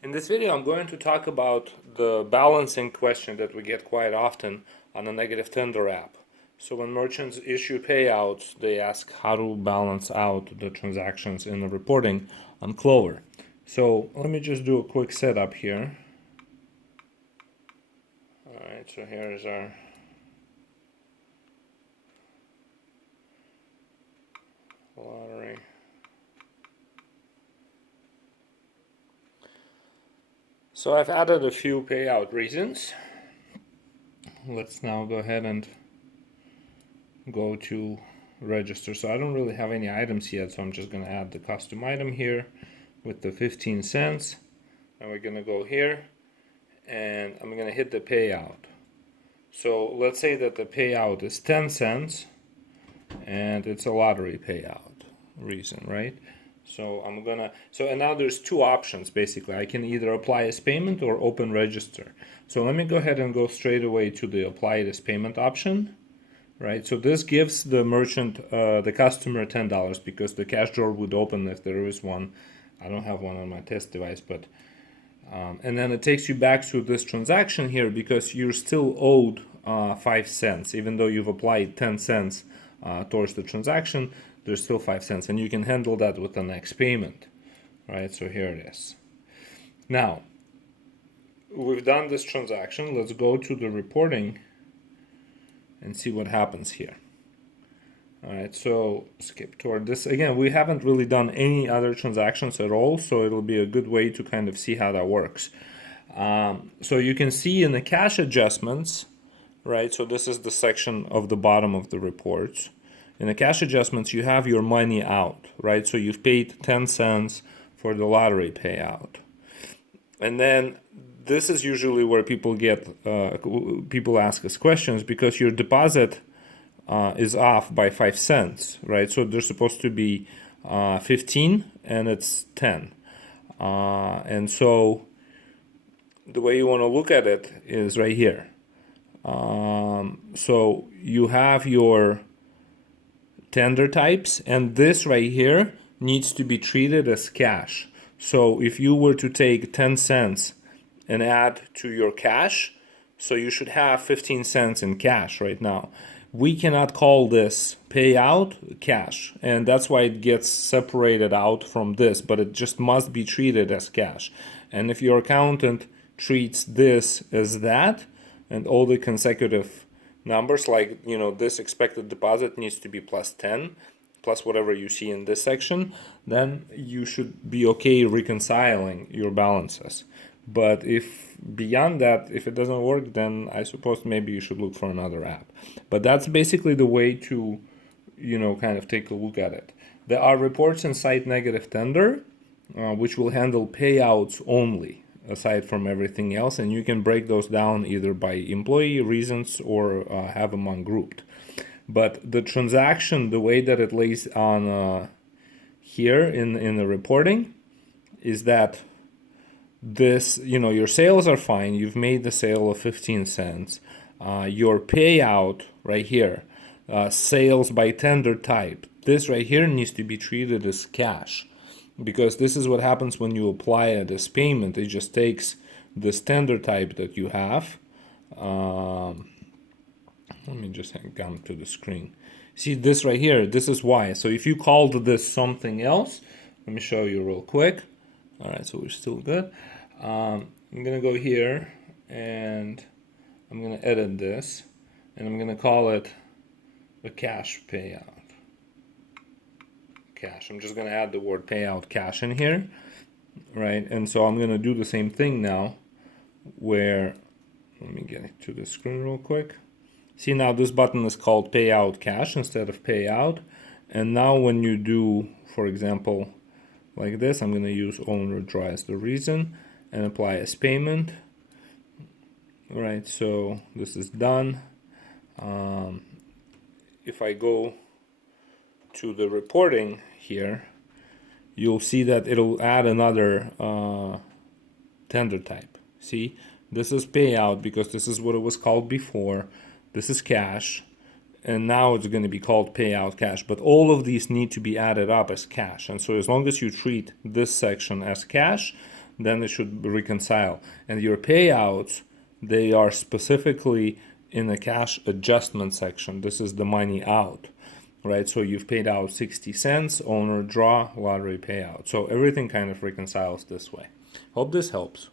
In this video, I'm going to talk about the balancing question that we get quite often on a negative tender app. So when merchants issue payouts, they ask how to balance out the transactions in the reporting on Clover. So let me just do a quick setup here. All right, so here is our lottery. So I've added a few payout reasons. Let's now go ahead and go to register. So I don't really have any items yet, so I'm just going to add the custom item here with the 15 cents. And we're going to go here and I'm going to hit the payout. So let's say that the payout is 10 cents and it's a lottery payout reason, right? So and now there's two options basically. I can either apply as payment or open register. So let me go ahead and go straight away to the apply it as payment option. Right, so this gives the merchant, the customer $10 because the cash drawer would open if there is one. I don't have one on my test device, but and then it takes you back to this transaction here because you're still owed 5 cents, even though you've applied 10 cents towards the transaction. There's still 5 cents, and you can handle that with the next payment. Right, so here it is. Now we've done this transaction. Let's go to the reporting and see what happens here. All right, so skip toward this. Again, we haven't really done any other transactions at all, so it'll be a good way to kind of see how that works. So you can see in the cash adjustments, right? So this is the section of the bottom of the reports. In the cash adjustments, you have your money out, right? So you've paid 10 cents for the lottery payout. And then this is usually where people people ask us questions because your deposit is off by 5 cents, right? So they're supposed to be 15 and it's 10. And so the way you want to look at it is right here. So you have your tender types, and this right here needs to be treated as cash. So if you were to take 10 cents and add to your cash, so you should have 15 cents in cash right now. We cannot call this payout cash, and that's why it gets separated out from this, but it just must be treated as cash. And if your accountant treats this as that, and all the consecutive numbers, like, this expected deposit needs to be plus 10, plus whatever you see in this section, then you should be okay reconciling your balances. But if beyond that, if it doesn't work, then I suppose maybe you should look for another app. But that's basically the way to, kind of take a look at it. There are reports inside negative tender, which will handle payouts only, aside from everything else, and you can break those down either by employee reasons or have them ungrouped. But the transaction, the way that it lays on here in the reporting, is that this, your sales are fine. You've made the sale of 15 cents. Your payout right here, sales by tender type, this right here needs to be treated as cash, because this is what happens when you apply it as payment. It just takes this tender type that you have. Let me just come to the screen. See this right here, this is why. So if you called this something else, let me show you real quick. All right, so we're still good. I'm gonna go here and I'm gonna edit this, and I'm gonna call it a cash payout. Cash. I'm just gonna add the word payout cash in here, right? And so I'm gonna do the same thing now, where, let me get it to the screen real quick. See, now this button is called payout cash instead of payout. And now when you do, for example, like this, I'm going to use owner draw as the reason and apply as payment. Right, so this is done. If I go to the reporting here, you'll see that it'll add another tender type. See, this is payout because this is what it was called before. This is cash, and now it's going to be called payout cash. But all of these need to be added up as cash. And so as long as you treat this section as cash, then it should reconcile. And your payouts, they are specifically in the cash adjustment section. This is the money out, right? So you've paid out 60 cents, owner draw, lottery payout. So everything kind of reconciles this way. Hope this helps.